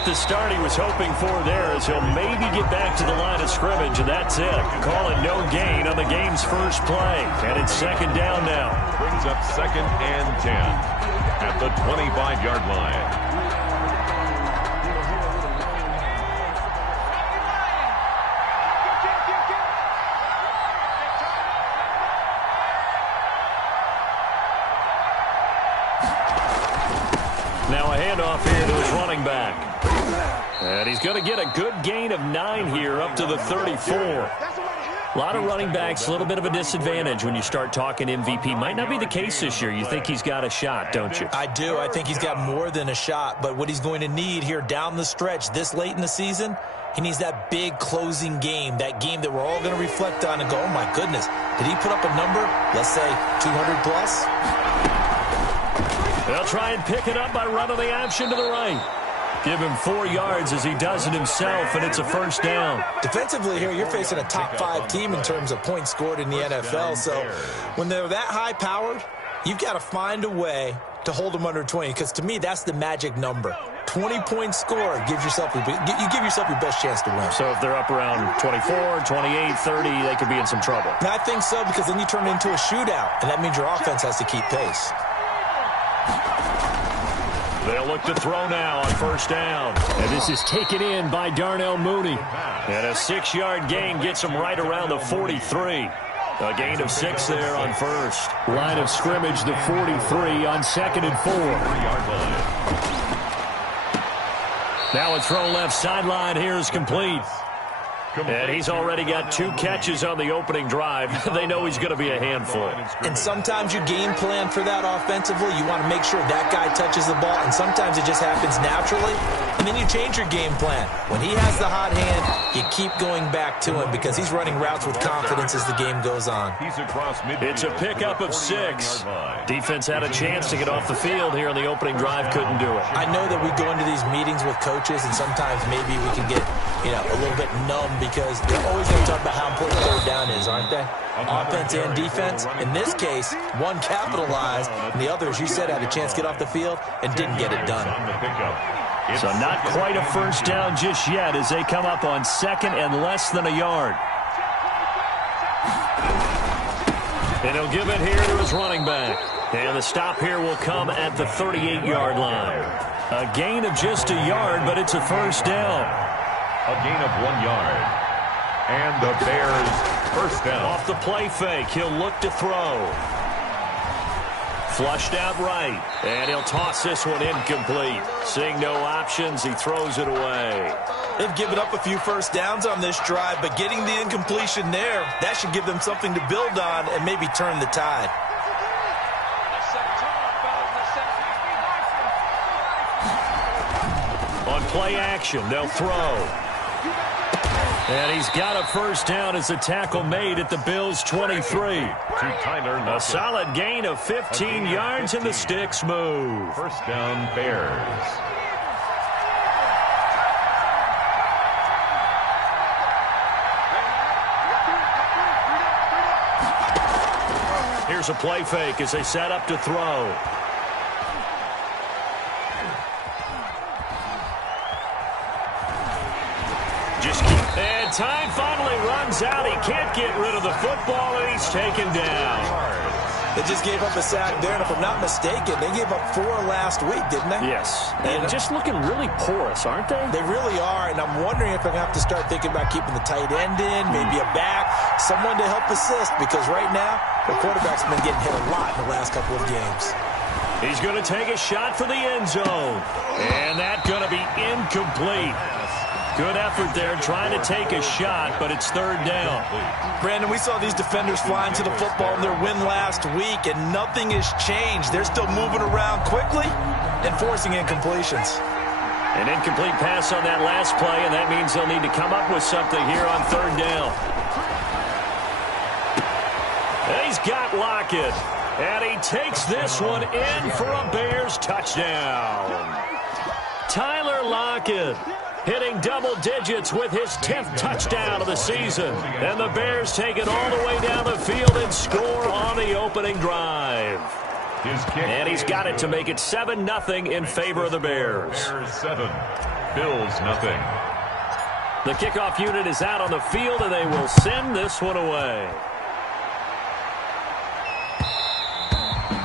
got the start he was hoping for there, as he'll maybe get back to the line of scrimmage, and that's it. Call it no gain on the game's first play. And it's second down now. Brings up 2nd and 10 at the 25-yard line. Now a handoff here to his running back. And he's going to get a good gain of 9 here up to the 34. A lot of running backs, a little bit of a disadvantage when you start talking MVP. Might not be the case this year. You think he's got a shot, don't you? I do. I think he's got more than a shot. But what he's going to need here down the stretch this late in the season, he needs that big closing game, that game that we're all going to reflect on and go, oh, my goodness, did he put up a number, let's say 200 plus? They'll try and pick it up by running the option to the right. Give him 4 yards as he does it himself, and it's a first down. Defensively here, you're facing a top 5 team in terms of points scored in the NFL. So when they're that high-powered, you've got to find a way to hold them under 20, because to me, that's the magic number. 20 points scored gives yourself you give yourself your best chance to win. So if they're up around 24, 28, 30, they could be in some trouble. I think so, because then you turn it into a shootout, and that means your offense has to keep pace. They'll look to throw now on first down. And this is taken in by Darnell Mooney. And a 6-yard gain gets him right around the 43. A gain of 6 there on first. Line of scrimmage, the 43 on 2nd and 4. Now a throw left sideline here is complete. And he's already got 2 catches on the opening drive. They know he's going to be a handful. And sometimes you game plan for that offensively. You want to make sure that guy touches the ball, and sometimes it just happens naturally. And then you change your game plan. When he has the hot hand, you keep going back to him because he's running routes with confidence as the game goes on. It's a pickup of 6. Defense had a chance to get off the field here on the opening drive, couldn't do it. I know that we go into these meetings with coaches, and sometimes maybe we can get, a little bit numb because they're always going to talk about how important third down is, aren't they? Offense and defense. In this case, one capitalized, and the other, as you said, had a chance to get off the field and didn't get it done. So not quite a first down just yet as they come up on 2nd and less than a yard. And he'll give it here to his running back. And the stop here will come at the 38-yard line. A gain of just a yard, but it's a first down. A gain of 1 yard. And the Bears first down. Off the play fake, he'll look to throw. Flushed out right. And he'll toss this one incomplete. Seeing no options, he throws it away. They've given up a few first downs on this drive, but getting the incompletion there, that should give them something to build on and maybe turn the tide. On play action, they'll throw. And he's got a first down as the tackle made at the Bills' 23. A solid gain of 15 yards, and the sticks move. First down, Bears. Here's a play fake as they set up to throw. And time finally runs out. He can't get rid of the football, and he's taken down. They just gave up a sack there, and if I'm not mistaken, they gave up 4 last week, didn't they? Yes. And just looking really porous, aren't they? They really are, and I'm wondering if I'm going to have to start thinking about keeping the tight end in, maybe a back, someone to help assist, because right now, the quarterback's been getting hit a lot in the last couple of games. He's going to take a shot for the end zone, and that's going to be incomplete. Good effort there trying to take a shot, but it's third down. Brandon, we saw these defenders flying to the football in their win last week, and nothing has changed. They're still moving around quickly and forcing incompletions. An incomplete pass on that last play, and that means they'll need to come up with something here on third down. And he's got Lockett, and he takes this one in for a Bears touchdown. Tyler Lockett hitting double digits with his 10th touchdown of the season. And the Bears take it all the way down the field and score on the opening drive. And he's got it to make it 7-0 in favor of the Bears. Bills nothing. The kickoff unit is out on the field, and they will send this one away.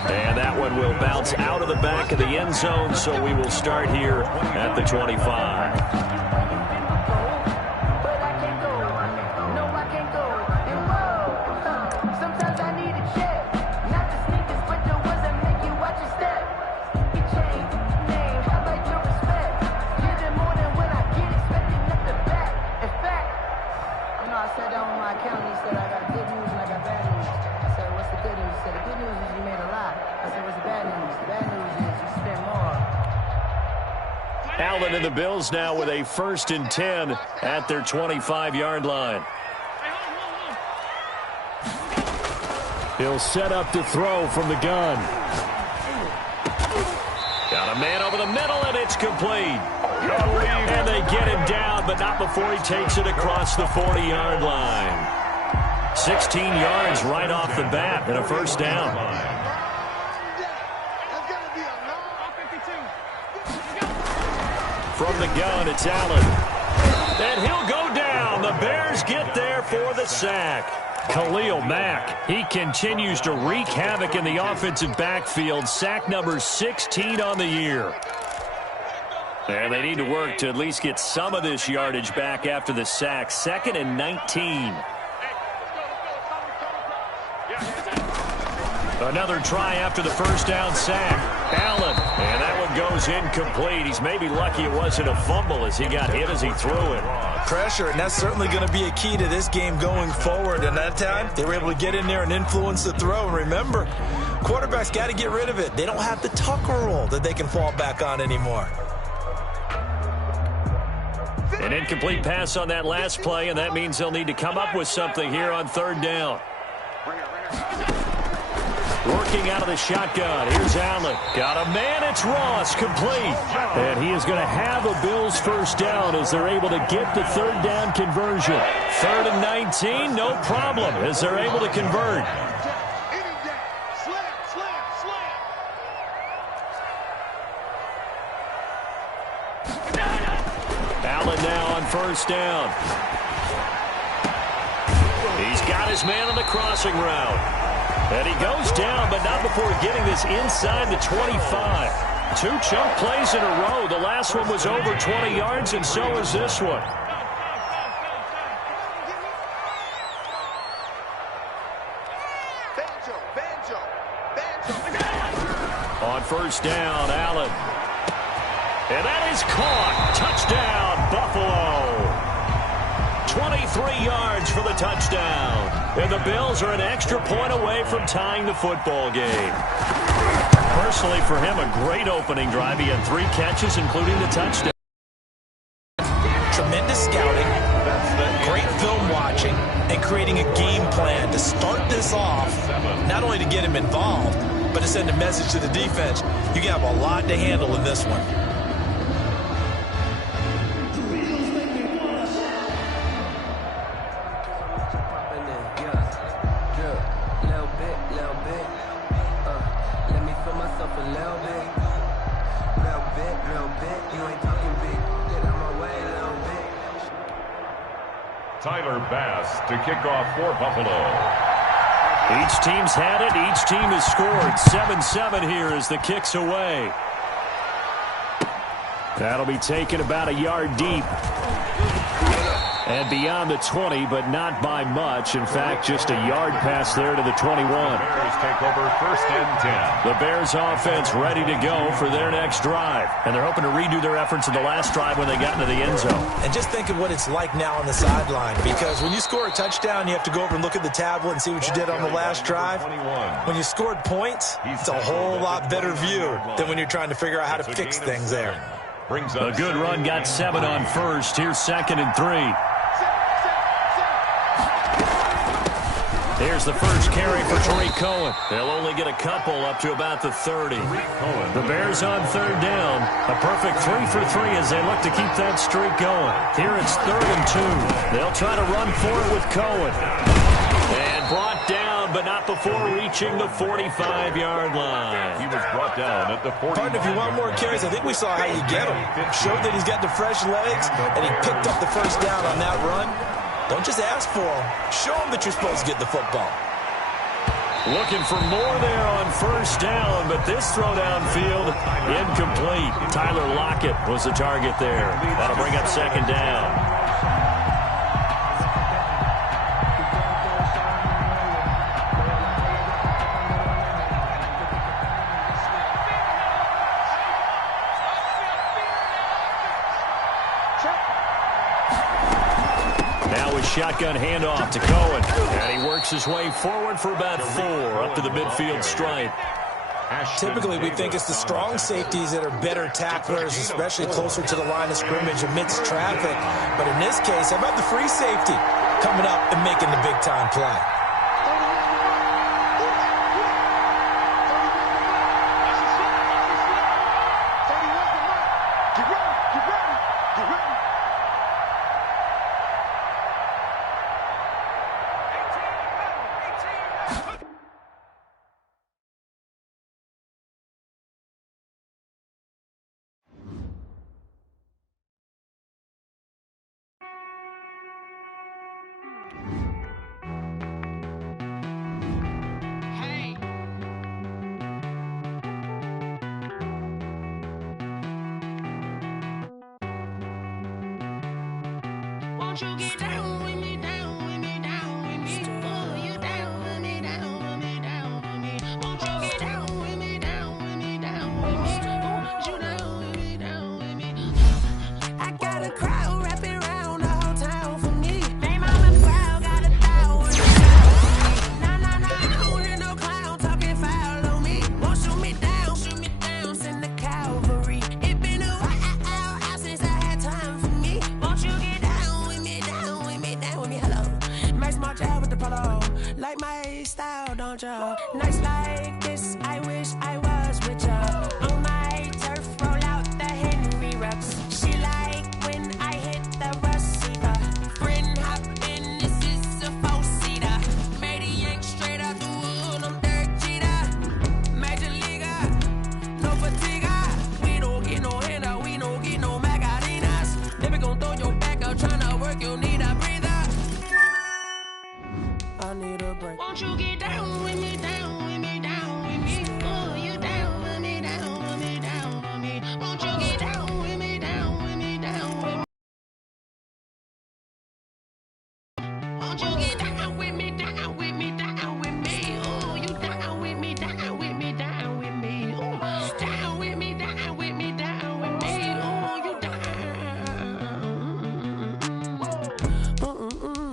And that one will bounce out of the back of the end zone, so we will start here at the 25. Allen and the Bills now with a 1st and 10 at their 25-yard line. He'll set up to throw from the gun. Got a man over the middle, and it's complete. And they get him down, but not before he takes it across the 40-yard line. 16 yards right off the bat and a 1st down. From the gun, it's Allen. And he'll go down. The Bears get there for the sack. Khalil Mack, he continues to wreak havoc in the offensive backfield. Sack number 16 on the year. And they need to work to at least get some of this yardage back after the sack. 2nd and 19. Another try after the 1st down sack. Allen, and that one goes incomplete. He's maybe lucky it wasn't a fumble as he got hit as he threw it. Pressure, and that's certainly going to be a key to this game going forward. And that time, they were able to get in there and influence the throw. And remember, quarterbacks got to get rid of it. They don't have the tucker roll that they can fall back on anymore. An incomplete pass on that last play, and that means they'll need to come up with something here on 3rd down. Working out of the shotgun. Here's Allen. Got a man. It's Ross. Complete. And he is going to have a Bills 1st down as they're able to get the 3rd down conversion. 3rd and 19. No problem as they're able to convert. Allen now on 1st down. He's got his man on the crossing route. And he goes down, but not before getting this inside the 25. 2 chunk plays in a row. The last one was over 20 yards, and so is this one. On 1st down, Allen. And that is caught. Touchdown, Buffalo. 23 yards for the touchdown. And the Bills are an extra point away from tying the football game. Personally, for him, a great opening drive. He had 3 catches, including the touchdown. Tremendous scouting, great film watching, and creating a game plan to start this off, not only to get him involved, but to send a message to the defense. You have a lot to handle in this one. Tyler Bass to kick off for Buffalo. Each team's had it. Each team has scored. 7-7 here as the kick's away. That'll be taken about a yard deep. And beyond the 20, but not by much. In fact, just a yard pass there to the 21. The Bears take over 1st and 10. The Bears offense ready to go for their next drive. And they're hoping to redo their efforts in the last drive when they got into the end zone. And just think of what it's like now on the sideline. Because when you score a touchdown, you have to go over and look at the tablet and see what you did on the last drive. When you scored points, it's a whole lot better view than when you're trying to figure out how to fix things there. A good run got 7 on 1st. Here's 2nd and 3. Here's the first carry for Tariq Cohen. They'll only get a couple up to about the 30. The Bears on 3rd down. A perfect 3 for 3 as they look to keep that streak going. Here it's 3rd and 2. They'll try to run for it with Cohen. And brought down but not before reaching the 45-yard line. He was brought down at the 40. Pardon, if you want more carries, I think we saw how you get him. Showed that he's got the fresh legs, and he picked up the first down on that run. Don't just ask for him. Show him that you're supposed to get the football. Looking for more there on first down, but this throw downfield incomplete. Tyler Lockett was the target there. That'll bring up second down. Shotgun handoff to Cohen. And he works his way forward for about 4 up to the midfield stripe. Typically, we think it's the strong safeties that are better tacklers, especially closer to the line of scrimmage amidst traffic. But in this case, how about the free safety coming up and making the big-time play? You get down with me, down with me, down with me. Oh, you down with me, down with me, down with me. Won't you get down with me, down with me, down with me? Oh, you down with me, down with me. I got a crowd wrapping around the whole town for me. Name on the crowd, got 1,000. Nah, nah, nah, I don't hear no clown talking foul on me. Won't shoot me down, send the cavalry. It been a while since I had time for me. Won't you get down with me, hello. Max March out with the polo. Like my style, don't you? Nights like this, I wish I was with ya. On my turf, roll out the Henry Rux. She like when I hit the receiver. Friend hop in, this is a 4-seater. Made a yank straight out the wood, I'm Derek Jeter. Major leaguer, no fatigue. We don't get no handout, we don't get no Macarinas. Never gon' throw your back out, tryna work, you need a breather. I need a break. Won't you get down with me, down with me, down with me? Oh, you down with me, down with me, down with me. Won't you get down with me, down with me, down with me? Won't you get down with me, down with me, down with me? Oh, you down with me, down with me, down with me. Oh, down with me, down with me, down with me. Oh, you down.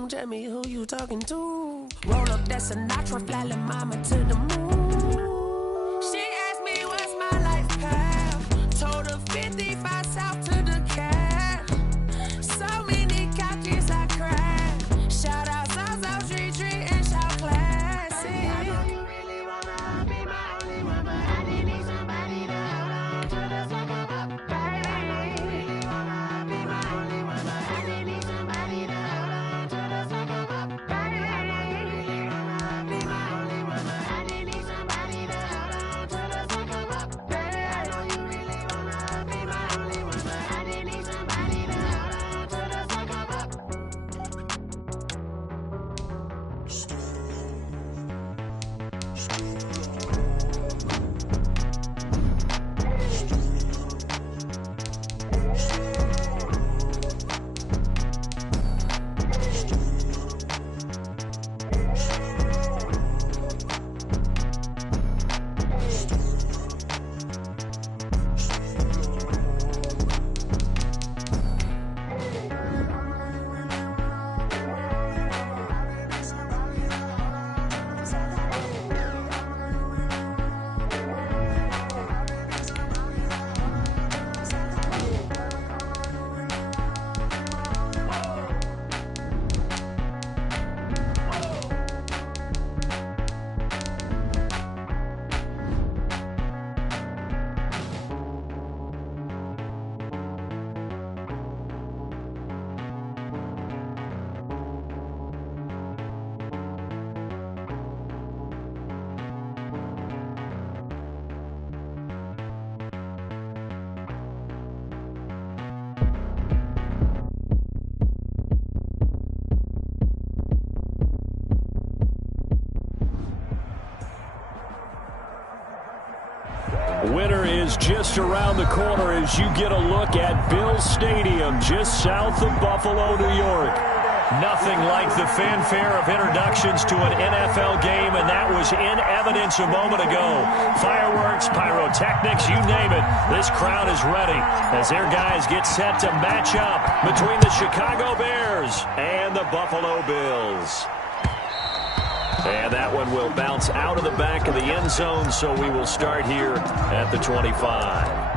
Tell me who you talking to. Roll up that Sinatra, fly la mama to the moon. She asked me what's my life path. Told her 55 south to the cab. So many couches I cried. Shout out South Street and shout classic. I know you really wanna be my only one, but I didn't need somebody to hold on to the second up. Baby, I know you really wanna be my only one, but I didn't need somebody to hold on to the second up. Baby, I know you really wanna be my only one, but I didn't need somebody to just around the corner as you get a look at Bills Stadium just south of Buffalo, New York. Nothing like the fanfare of introductions to an NFL game, and that was in evidence a moment ago. Fireworks, pyrotechnics, you name it. This crowd is ready as their guys get set to match up between the Chicago Bears and the Buffalo Bills. And that one will bounce out of the back of the end zone, so we will start here at the 25.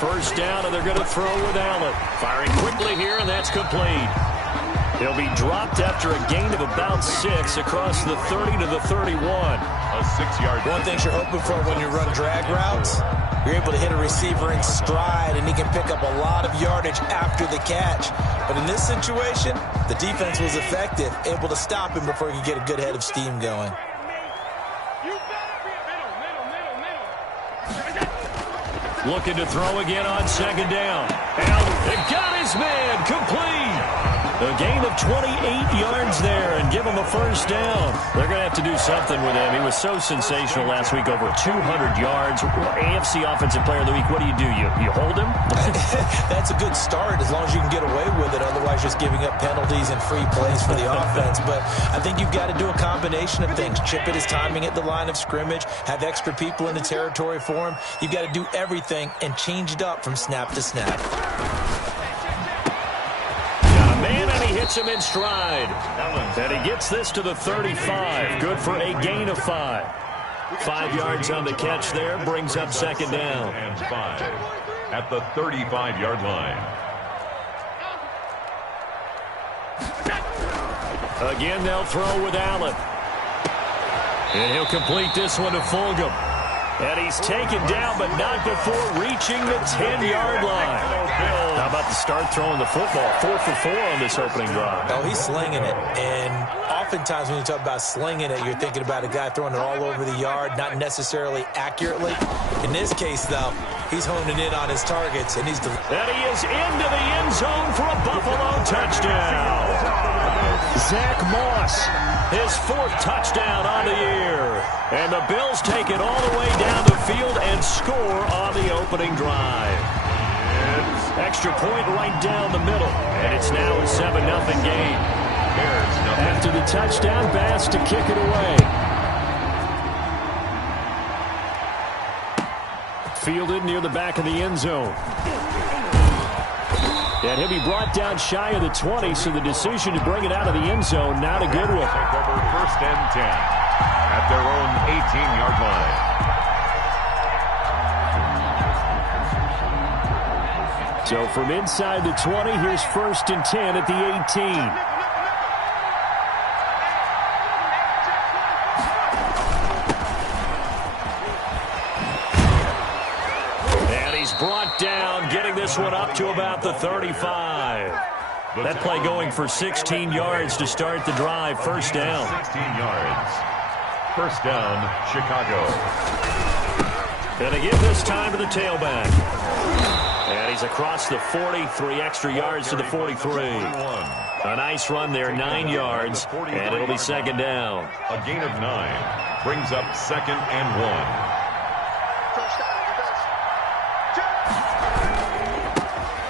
First down, and they're going to throw with Allen. Firing quickly here, and that's complete. He'll be dropped after a gain of about 6 across the 30 to the 31. A 6-yard. One thing you're hoping for when you run drag routes, you're able to hit a receiver in stride, and he can pick up a lot of yardage after the catch. But in this situation, the defense was effective, able to stop him before he could get a good head of steam going. Looking to throw again on second down. And it got his man complete. A gain of 28 yards there and give him a first down. They're going to have to do something with him. He was so sensational last week, over 200 yards. AFC Offensive Player of the Week, what do? You hold him? That's a good start as long as you can get away with it. Otherwise, just giving up penalties and free plays for the offense. But I think you've got to do a combination of things. Chip it his timing at the line of scrimmage, have extra people in the territory for him. You've got to do everything and change it up from snap to snap. Hits him in stride. And he gets this to the 35. Good for a gain of 5. 5 yards on the catch there. Brings up second down. And 5 at the 35-yard line. Again, they'll throw with Allen. And he'll complete this one to Fulgham. And he's taken down, but not before reaching the 10-yard line. How about the start throwing the football? 4 for 4 on this opening drive. Oh, he's slinging it. And oftentimes when you talk about slinging it, you're thinking about a guy throwing it all over the yard, not necessarily accurately. In this case, though, he's honing in on his targets, and he's... And he is into the end zone for a Buffalo touchdown. Zach Moss, his 4th touchdown on the year. And the Bills take it all the way down the field and score on the opening drive. Extra point right down the middle. And it's now a 7-0 game. After the touchdown, Bass to kick it away. Fielded near the back of the end zone. And he'll be brought down shy of the 20, so the decision to bring it out of the end zone, not a good one. Take over 1st and 10 at their own 18-yard line. So from inside the 20, here's 1st and 10 at the 18. Brought down, getting this one up to about the 35. That play going for 16 yards to start the drive. First down. 16 yards. First down, Chicago. And they give this time to the tailback. And he's across the 40, 3 extra yards to the 43. A nice run there, 9 yards, and it'll be second down. A gain of 9 brings up 2nd and 1.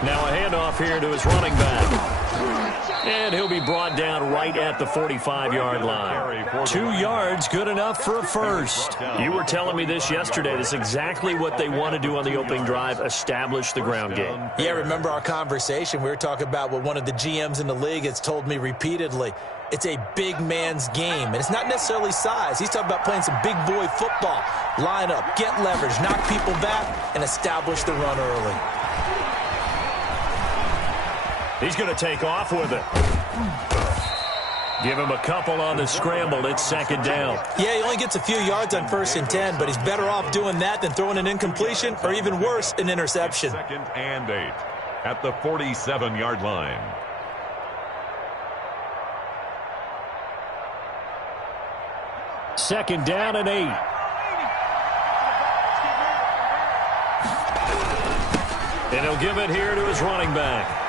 Now a handoff here to his running back. And he'll be brought down right at the 45-yard line. 2 yards, good enough for a first. You were telling me this yesterday. This is exactly what they want to do on the opening drive, establish the ground game. Yeah, remember our conversation? We were talking about what one of the GMs in the league has told me repeatedly. It's a big man's game, and it's not necessarily size. He's talking about playing some big boy football. Line up, get leverage, knock people back, and establish the run early. He's going to take off with it. Give him a couple on the scramble. It's second down. Yeah, he only gets a few yards on 1st and 10, but he's better off doing that than throwing an incompletion or even worse, an interception. 2nd and 8. at the 47-yard line. Second down and 8. And he'll give it here to his running back.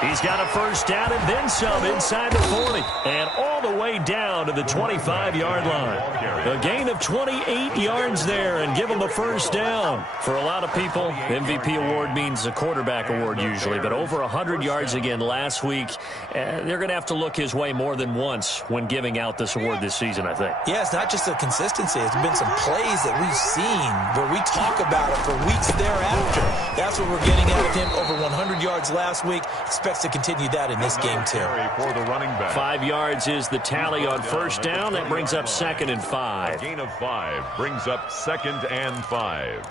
He's got a first down and then some inside the 40. And all the way down to the 25-yard line. A gain of 28 yards there and give him a first down. For a lot of people, MVP award means a quarterback award usually. But over 100 yards again last week. They're going to have to look his way more than once when giving out this award this season, I think. Yeah, it's not just the consistency. It's been some plays that we've seen where we talk about it for weeks thereafter. That's what we're getting out of him. Over 100 yards last week. Expects to continue that in this game, too. For the running back. 5 yards is the tally on first down. That brings up 2nd and 5. A gain of 5 brings up 2nd and 5.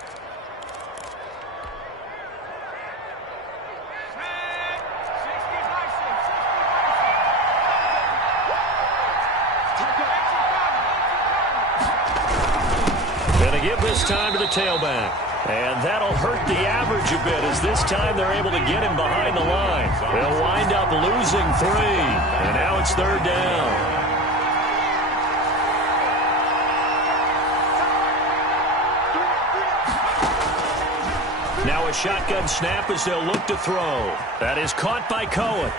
Going to give this time to the tailback. And that'll hurt the average a bit as this time they're able to get him behind the line. They'll wind up losing 3. And now it's 3rd down. Now a shotgun snap as they'll look to throw. That is caught by Cohen.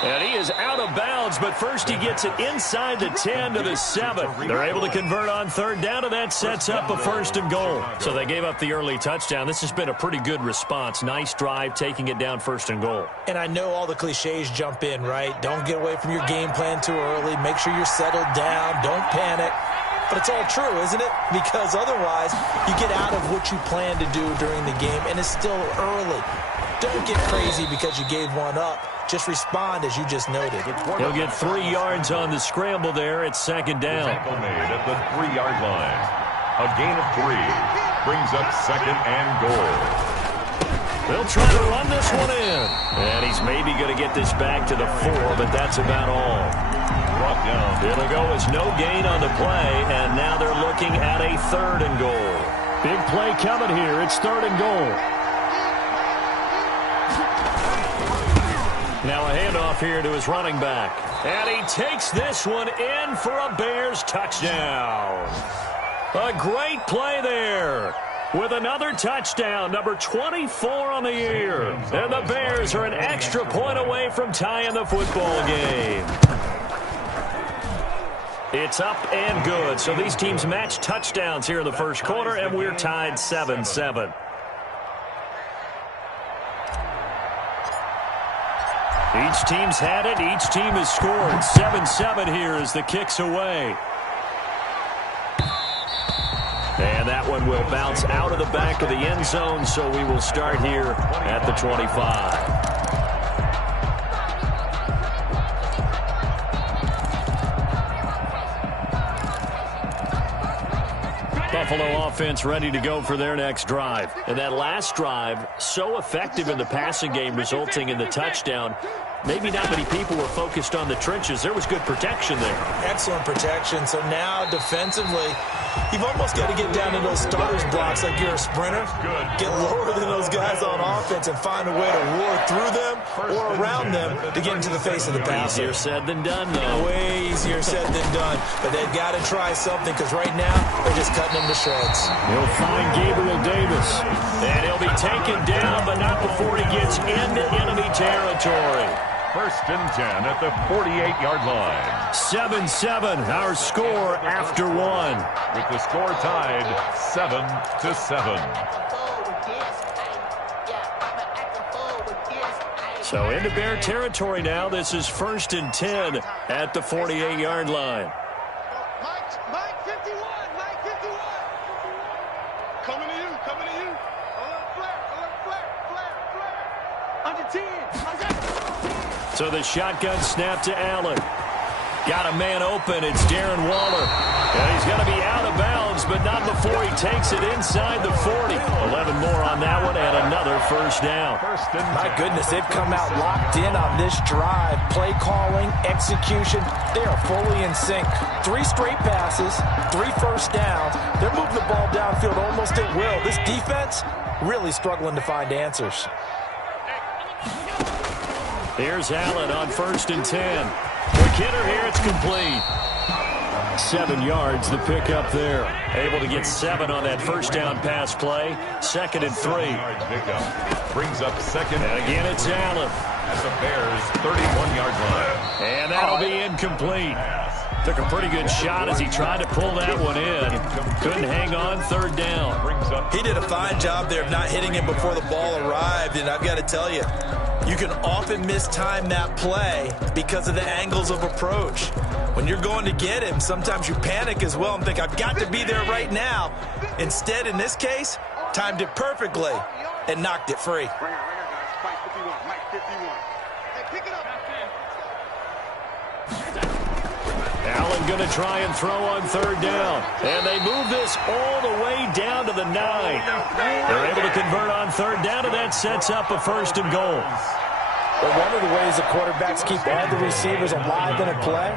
And he is out of bounds, but first he gets it inside the 10 to the 7. They're able to convert on 3rd down, and that sets up a 1st and goal. So they gave up the early touchdown. This has been a pretty good response. Nice drive, taking it down 1st and goal. And I know all the cliches jump in, right? Don't get away from your game plan too early. Make sure you're settled down. Don't panic. But it's all true, isn't it? Because otherwise, you get out of what you plan to do during the game, and it's still early. Don't get crazy because you gave one up. Just respond as you just noted. He'll get 3 yards on the scramble there. It's 2nd down. Tackle made at the 3-yard line. A gain of 3 brings up 2nd and goal. They'll try to run this one in. And he's maybe going to get this back to the 4, but that's about all. Brought down. It'll go as no gain on the play, and now they're looking at a 3rd and goal. Big play coming here. It's 3rd and goal. Now a handoff here to his running back. And he takes this one in for a Bears touchdown. A great play there. With another touchdown, number 24 on the year. And the Bears are an extra point away from tying the football game. It's up and good. So these teams match touchdowns here in the first quarter, and we're tied 7-7. Each team's had it. Each team has scored. 7-7 here as the kick's away. And that one will bounce out of the back of the end zone, so we will start here at the 25. Buffalo offense ready to go for their next drive. And that last drive, so effective in the passing game, resulting in the touchdown. Maybe not many people were focused on the trenches. There was good protection there. Excellent protection. So now defensively, you've almost got to get down to those starters blocks like you're a sprinter. Get lower than those guys on offense and find a way to roar through them or around them to get into the face of the passer. Easier said than done, though. Way easier said than done. But they've got to try something because right now they're just cutting them to shreds. He'll find Gabriel Davis. And he'll be taken down, but not before he gets into enemy territory. 1st and 10 at the 48-yard line. 7-7, our score after 1. With the score tied 7-7. So into Bear territory now. This is 1st and 10 at the 48-yard line. Mike 51, Mike 51. Coming to you, coming to you. Alert flare. Under 10. So the shotgun snap to Allen. Got a man open. It's Darren Waller. And he's going to be out of bounds, but not before he takes it inside the 40. 11 more on that one and another first down. My goodness, they've come out locked in on this drive. Play calling, execution, they are fully in sync. 3 straight passes, 3 first downs. They're moving the ball downfield almost at will. This defense really struggling to find answers. Here's Allen on 1st and 10. Quick hitter here, it's complete. 7 yards, the pickup there. Able to get 7 on that first down pass play. 2nd and 3. Brings up 2nd. And again, it's Allen. At the Bears' 31-yard line. And that'll be incomplete. Took a pretty good shot as he tried to pull that one in. Couldn't hang on 3rd down. He did a fine job there of not hitting him before the ball arrived, and I've got to tell you, you can often mistime that play because of the angles of approach. When you're going to get him, sometimes you panic as well and think, I've got to be there right now. Instead, in this case, timed it perfectly and knocked it free. Allen going to try and throw on 3rd down. And they move this all the way down to the 9. They're able to convert on 3rd down, and that sets up a 1st and goal. But one of the ways the quarterbacks keep all the receivers alive in a play,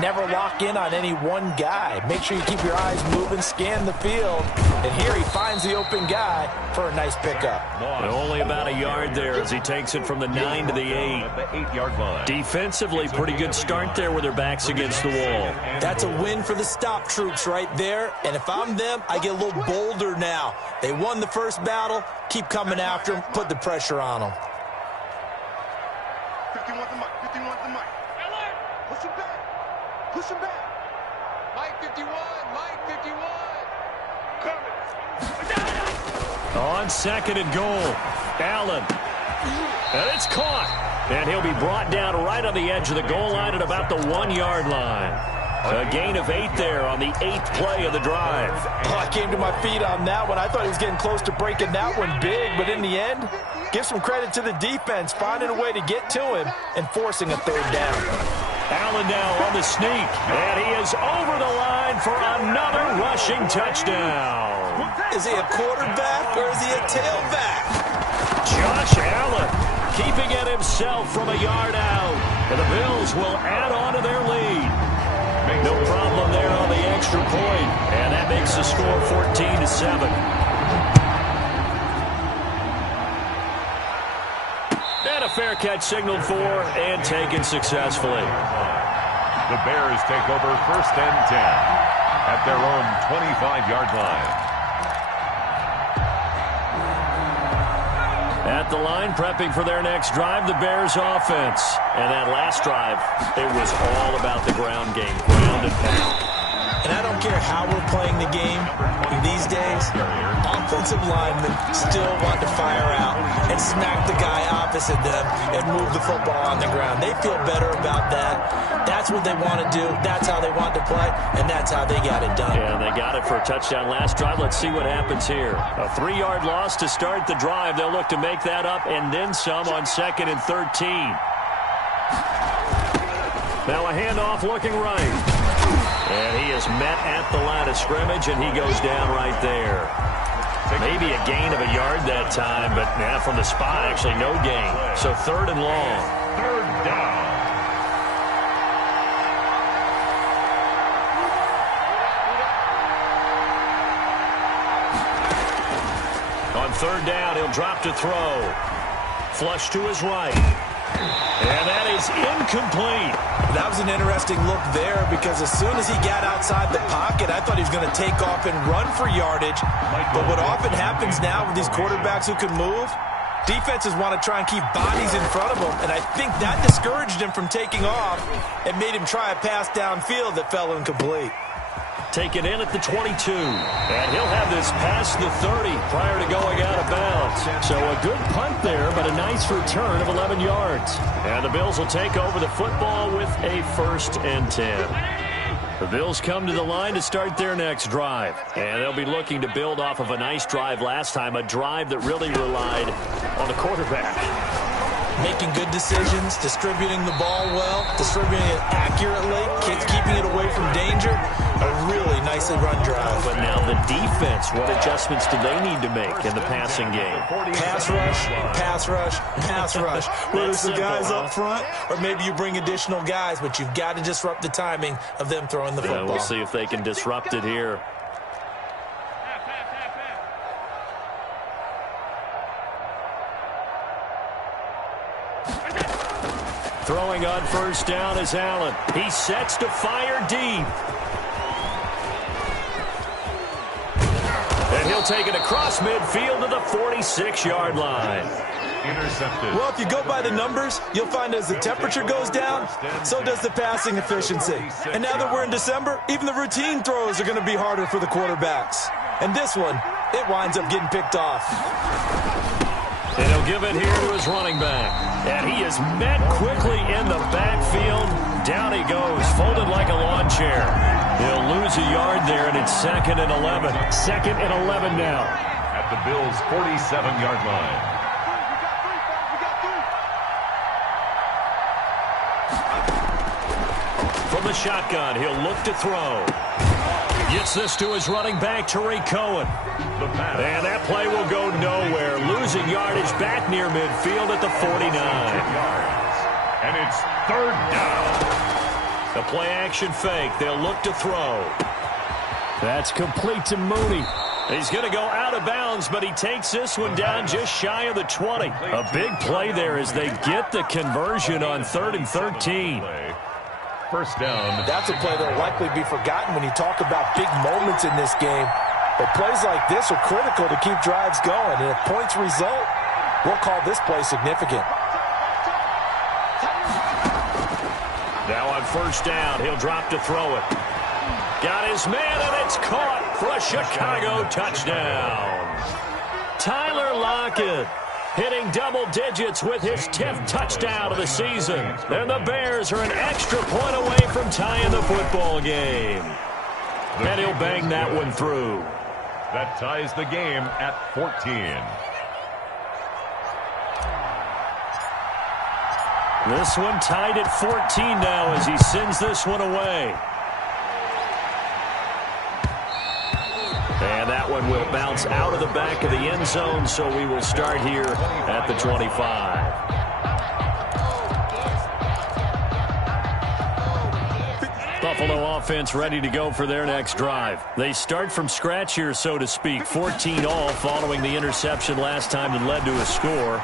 never lock in on any one guy. Make sure you keep your eyes moving, scan the field. And here he finds the open guy for a nice pickup. And only about a yard there as he takes it from the 9 to the 8. The 8-yard line. Defensively, pretty good start there with their backs against the wall. That's a win for the stop troops right there. And if I'm them, I get a little bolder now. They won the first battle. Keep coming after them. Put the pressure on them. 51 the mic. 51 the mic. Push him back. Push him back. Mike 51. Mike 51. Coming. On 2nd and goal, Allen. And it's caught. And he'll be brought down right on the edge of the goal line at about the 1-yard line. A gain of 8 there on the 8th play of the drive. Oh, I came to my feet on that one. I thought he was getting close to breaking that one big, but in the end, give some credit to the defense, finding a way to get to him and forcing a 3rd down. Allen now on the sneak, and he is over the line for another rushing touchdown. Is he a quarterback or is he a tailback? Josh Allen keeping it himself from a yard out, and the Bills will add on to their lead. No problem there on the extra point, and that makes the score 14-7. And a fair catch signaled for and taken successfully. The Bears take over 1st and 10 at their own 25-yard line. At the line, prepping for their next drive, the Bears offense. And that last drive, it was all about the ground game, ground and pound. And I don't care how we're playing the game these days, offensive linemen still want to fire out and smack the guy opposite them and move the football on the ground. They feel better about that. That's what they want to do. That's how they want to play, and that's how they got it done. Yeah, and they got it for a touchdown last drive. Let's see what happens here. A 3-yard loss to start the drive. They'll look to make that up and then some on 2nd and 13. Now a handoff looking right. And he is met at the line of scrimmage, and he goes down right there. Maybe a gain of a yard that time, but from the spot, actually no gain. So 3rd and long. 3rd down. On 3rd down, he'll drop to throw. Flush to his right. And that is incomplete. That was an interesting look there because as soon as he got outside the pocket, I thought he was going to take off and run for yardage. But what often happens now with these quarterbacks who can move, defenses want to try and keep bodies in front of them. And I think that discouraged him from taking off and made him try a pass downfield that fell incomplete. Taken in at the 22. And he'll have this past the 30 prior to going out of bounds. So a good punt there, but a nice return of 11 yards. And the Bills will take over the football with a 1st and 10. The Bills come to the line to start their next drive. And they'll be looking to build off of a nice drive last time, a drive that really relied on the quarterback. Making good decisions, distributing the ball well, distributing it accurately, keeping it away from danger. A really nicely run drive. But now the defense, what adjustments do they need to make in the passing game? Pass rush, pass rush, pass rush. Whether it's the guys up front or maybe you bring additional guys, but you've got to disrupt the timing of them throwing the football. We'll see if they can disrupt it here. Throwing on first down is Allen. He sets to fire deep. And he'll take it across midfield to the 46-yard line. Intercepted. Well, if you go by the numbers, you'll find as the temperature goes down, so does the passing efficiency. And now that we're in December, even the routine throws are going to be harder for the quarterbacks. And this one, it winds up getting picked off. And he'll give it here to his running back. And he is met quickly in the backfield. Down he goes, folded like a lawn chair. He'll lose a yard there, and it's 2nd and 11. 2nd and 11 now. At the Bills' 47-yard line. From the shotgun, he'll look to throw. Gets this to his running back, Tariq Cohen. And that play will go nowhere. Losing yardage back near midfield at the 49. And it's 3rd down. The play action fake. They'll look to throw. That's complete to Mooney. He's going to go out of bounds, but he takes this one down just shy of the 20. A big play there as they get the conversion on 3rd and 13. First down. That's a play that will likely be forgotten when you talk about big moments in this game. But plays like this are critical to keep drives going. And if points result, we'll call this play significant. Now on first down, he'll drop to throw it. Got his man, and it's caught for a Chicago touchdown. Tyler Lockett hitting double digits with his 10th touchdown of the season. And the Bears are an extra point away from tying the football game. And he'll bang that one through. That ties the game at 14. This one tied at 14 now as he sends this one away. And that one will bounce out of the back of the end zone, so we will start here at the 25. Buffalo offense ready to go for their next drive. They start from scratch here, so to speak. 14 all following the interception last time that led to a score.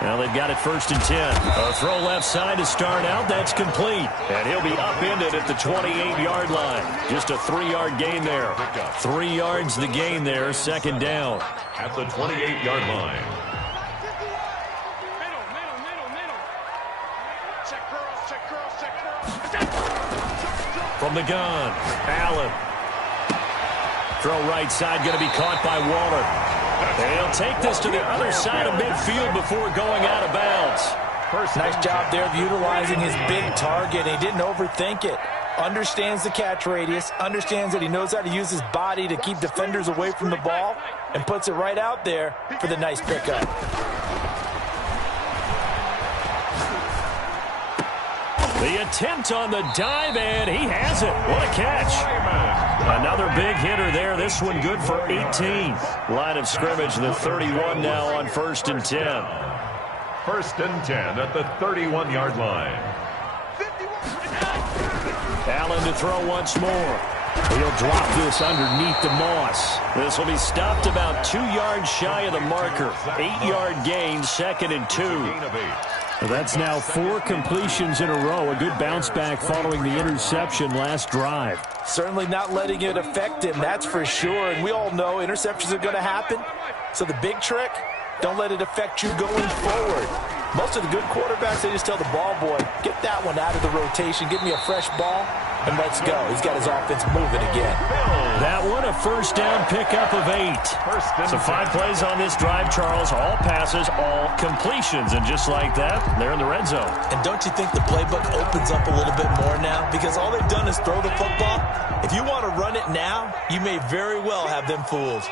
Now they've got it 1st and 10. A throw left side to start out. That's complete. And he'll be upended at the 28-yard line. Just a 3-yard gain there. 3 yards the gain there. 2nd down. At the 28-yard line. Middle. Check curls. From the gun, Allen. Throw right side, going to be caught by Waller. And he'll take this to the other side of midfield before going out of bounds. Nice job there of utilizing his big target. He didn't overthink it. Understands the catch radius, understands that he knows how to use his body to keep defenders away from the ball, and puts it right out there for the nice pickup. The attempt on the dive, and he has it. What a catch. Another big hitter there. This one good for 18. Line of scrimmage, the 31 now on 1st and 10. 1st and 10 at the 31-yard line. Allen to throw once more. He'll drop this underneath the moss. This will be stopped about 2 yards shy of the marker. 8-yard gain, 2nd and 2. That's now 4 completions in a row. A good bounce back following the interception last drive. Certainly not letting it affect him, that's for sure. And we all know interceptions are going to happen. So the big trick, don't let it affect you going forward. Most of the good quarterbacks, they just tell the ball boy, get that one out of the rotation, give me a fresh ball, and let's go. He's got his offense moving again. That one, a first down pickup of 8. So 5 plays on this drive, Charles. All passes, all completions. And just like that, they're in the red zone. And don't you think the playbook opens up a little bit more now? Because all they've done is throw the football. If you want to run it now, you may very well have them fooled.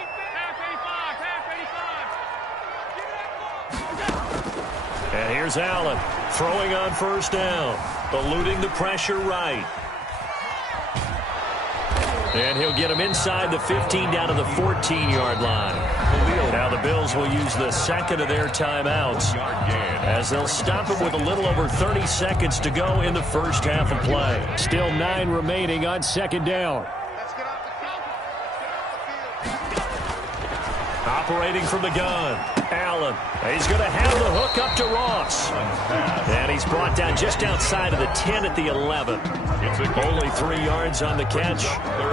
And here's Allen throwing on first down, eluding the pressure right. And he'll get him inside the 15 down to the 14-yard line. Now the Bills will use the 2nd of their timeouts as they'll stop him with a little over 30 seconds to go in the first half of play. Still 9 remaining on 2nd down. operating from the gun. Allen. He's going to have the hook up to Ross. And he's brought down just outside of the 10 at the 11. Only 3 yards on the catch.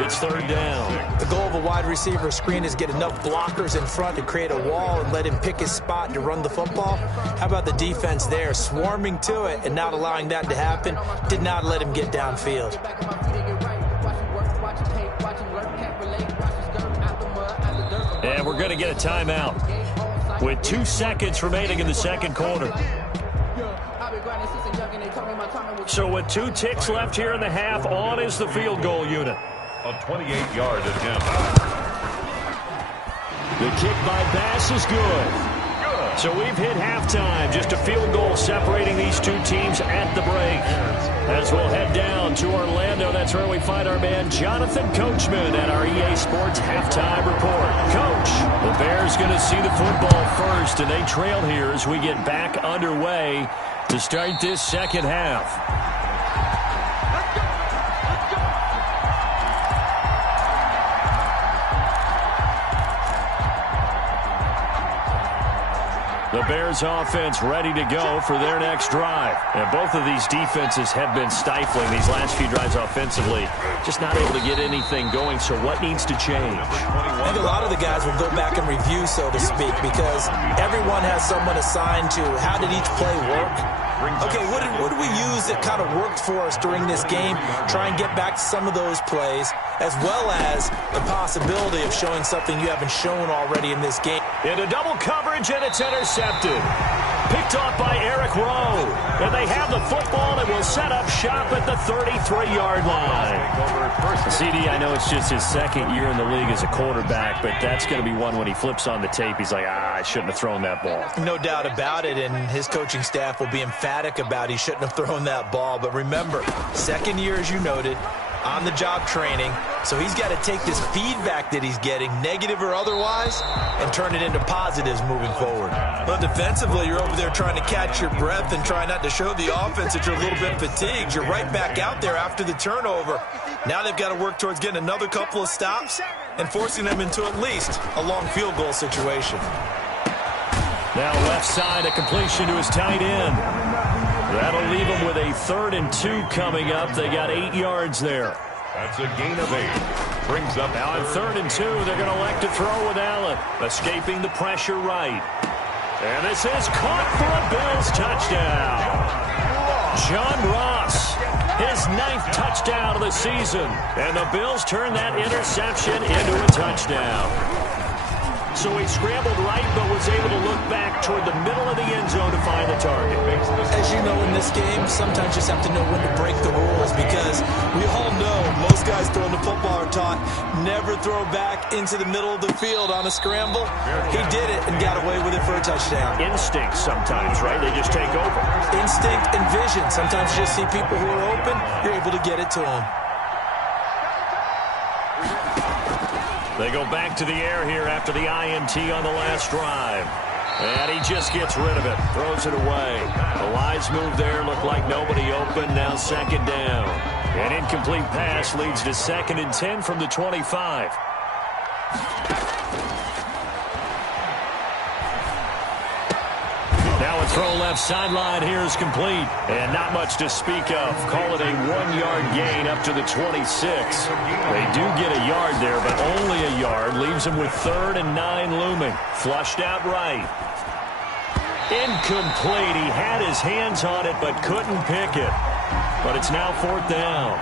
It's third down. The goal of a wide receiver screen is get enough blockers in front to create a wall and let him pick his spot to run the football. How about the defense there, swarming to it and not allowing that to happen? Did not let him get downfield. And we're going to get a timeout with 2 seconds remaining in the second quarter. So with 2 ticks left here in the half, on is the field goal unit. A 28-yard attempt. The kick by Bass is good. So we've hit halftime. Just a field goal separating these 2 teams at the break. As we'll head down to Orlando, that's where we find our man Jonathan Coachman at our EA Sports Halftime Report. Coach, the Bears going to see the football first, and they trail here as we get back underway to start this second half. The Bears offense ready to go for their next drive. And both of these defenses have been stifling these last few drives offensively. Just not able to get anything going, so what needs to change? I think a lot of the guys will go back and review, so to speak, because everyone has someone assigned to how did each play work. Okay, what did we use that kind of worked for us during this game? Try and get back to some of those plays, as well as the possibility of showing something you haven't shown already in this game. Into double coverage, and it's intercepted. Picked off by Eric Rowe. And they have the football and will set up shop at the 33-yard line. CD, I know it's just his second year in the league as a quarterback, but that's going to be one when he flips on the tape. He's like, I shouldn't have thrown that ball. No doubt about it, and his coaching staff will be emphatic about he shouldn't have thrown that ball. But remember, second year, as you noted, on-the-job training, so he's got to take this feedback that he's getting, negative or otherwise, and turn it into positives moving forward. But defensively, you're over there trying to catch your breath and try not to show the offense that you're a little bit fatigued. You're right back out there after the turnover. Now they've got to work towards getting another couple of stops and forcing them into at least a long field goal situation. Now left side, a completion to his tight end. That'll leave them with a 3rd and 2 coming up. They got 8 yards there. That's a gain of 8. Brings up now on 3rd and 2. They're going to elect to throw with Allen, escaping the pressure right. And this is caught for a Bills touchdown. John Ross, his 9th touchdown of the season. And the Bills turn that interception into a touchdown. So he scrambled right, but was able to look back toward the middle of the end zone to find the target. As you know, in this game, sometimes you just have to know when to break the rules, because we all know most guys throwing the football are taught never throw back into the middle of the field on a scramble. He did it and got away with it for a touchdown. Instinct sometimes, right? They just take over. Instinct and vision. Sometimes you just see people who are open, you're able to get it to them. They go back to the air here after the INT on the last drive. And he just gets rid of it, throws it away. The wise move there, looked like nobody open, now second down. An incomplete pass leads to 2nd and 10 from the 25. Now a throw left sideline here is complete. And not much to speak of. Call it a 1-yard gain up to the 26. They do get a yard there, but only a yard. Leaves them with 3rd and 9 looming. Flushed out right. Incomplete. He had his hands on it, but couldn't pick it. But it's now 4th down.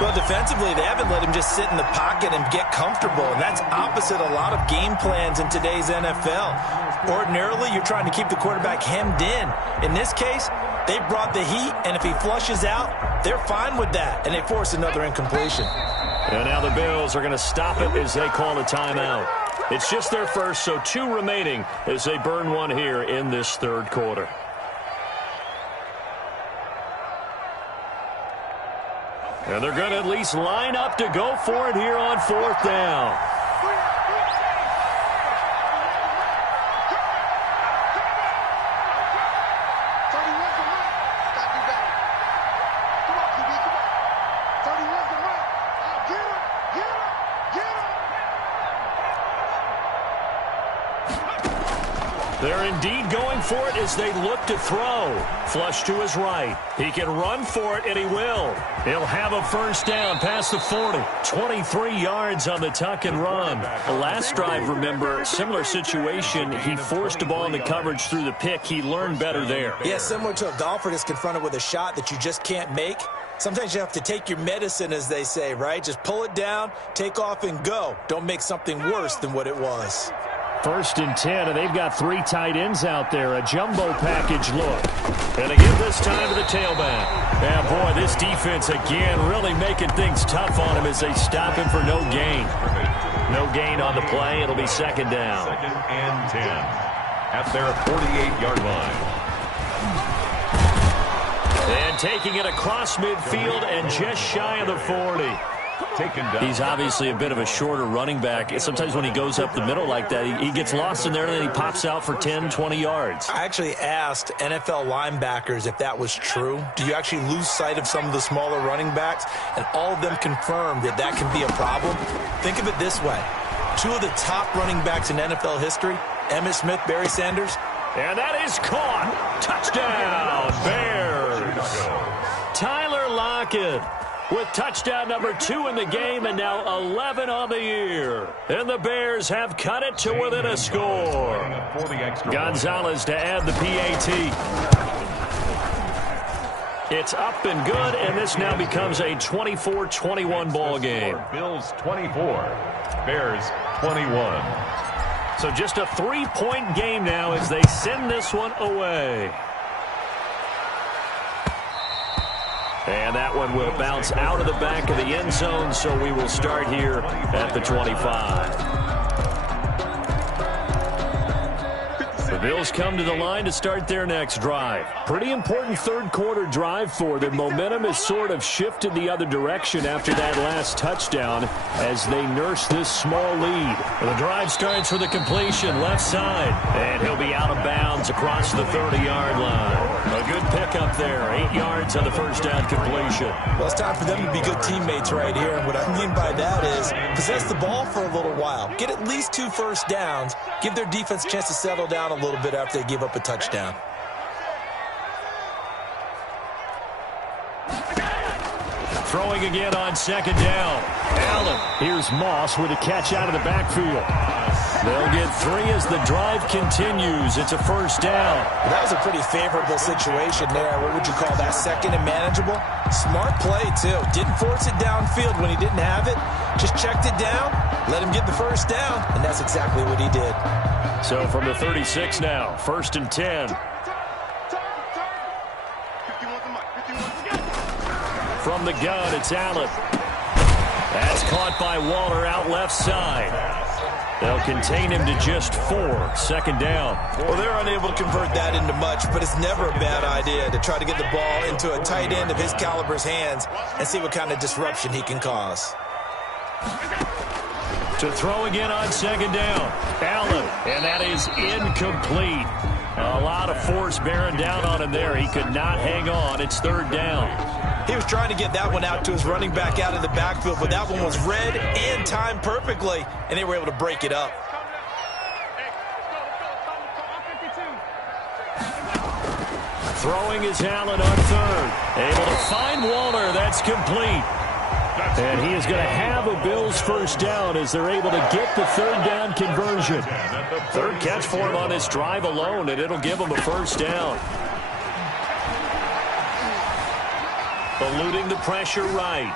Well, defensively, they haven't let him just sit in the pocket and get comfortable, and that's opposite a lot of game plans in today's NFL. Ordinarily, you're trying to keep the quarterback hemmed in. In this case, they brought the heat, and if he flushes out, they're fine with that, and they force another incompletion. And now the Bills are going to stop it as they call a timeout. It's just their first, so 2 remaining as they burn one here in this 3rd quarter. And they're going to at least line up to go for it here on 4th down. They're indeed going for it as they look to throw. Flush to his right. He can run for it, and he will. He'll have a first down past the 40. 23 yards on the tuck and run. The last drive, remember, similar situation. He forced the ball into coverage through the pick. He learned better there. Yeah, similar to a golfer that's confronted with a shot that you just can't make. Sometimes you have to take your medicine, as they say, right? Just pull it down, take off, and go. Don't make something worse than what it was. 1st and 10, and they've got 3 tight ends out there. A jumbo package look. And they give this time to the tailback. And, boy, this defense, again, really making things tough on him as they stop him for no gain. No gain on the play. It'll be 2nd down. 2nd and 10 at their 48-yard line. And taking it across midfield and just shy of the 40. Taken down. He's obviously a bit of a shorter running back. Sometimes when he goes up the middle like that, he gets lost in there, and then he pops out for 10, 20 yards. I actually asked NFL linebackers if that was true. Do you actually lose sight of some of the smaller running backs? And all of them confirmed that that can be a problem. Think of it this way. 2 of the top running backs in NFL history, Emmitt Smith, Barry Sanders. And that is caught. Touchdown, Bears. Tyler Lockett with touchdown number 2 in the game, and now 11 on the year. And the Bears have cut it to within a score. Gonzalez to add the PAT. It's up and good, and this now becomes a 24-21 ball game. Bills 24, Bears 21. So just a 3-point game now as they send this one away. And that one will bounce out of the back of the end zone, so we will start here at the 25. The Bills come to the line to start their next drive. Pretty important third-quarter drive for them. Momentum has sort of shifted the other direction after that last touchdown as they nurse this small lead. The drive starts with a completion left side, and he'll be out of bounds across the 30-yard line. A good pickup there, 8 yards on the first down completion. Well, it's time for them to be good teammates right here. And what I mean by that is possess the ball for a little while. Get at least 2 first downs. Give their defense a chance to settle down a little bit after they give up a touchdown. Throwing again on 2nd down. Allen. Here's Moss with a catch out of the backfield. They'll get 3 as the drive continues. It's a first down. Well, that was a pretty favorable situation there. What would you call that? 2nd and manageable? Smart play, too. Didn't force it downfield when he didn't have it. Just checked it down, let him get the first down, and that's exactly what he did. So from the 36 now, 1st and 10. From the gun, it's Allen. That's caught by Waller out left side. They'll contain him to just 4. 2nd down. Well, they're unable to convert that into much, but it's never a bad idea to try to get the ball into a tight end of his caliber's hands and see what kind of disruption he can cause. To throw again on 2nd down. Allen, and that is incomplete. A lot of force bearing down on him there. He could not hang on. It's 3rd down. He was trying to get that one out to his running back out of the backfield, but that one was read and timed perfectly, and they were able to break it up. Throwing is Allen on 3rd. Able to find Waller. That's complete. And he is going to have a Bills first down as they're able to get the 3rd down conversion. 3rd catch for him on this drive alone, and it'll give him a first down. Eluding the pressure right.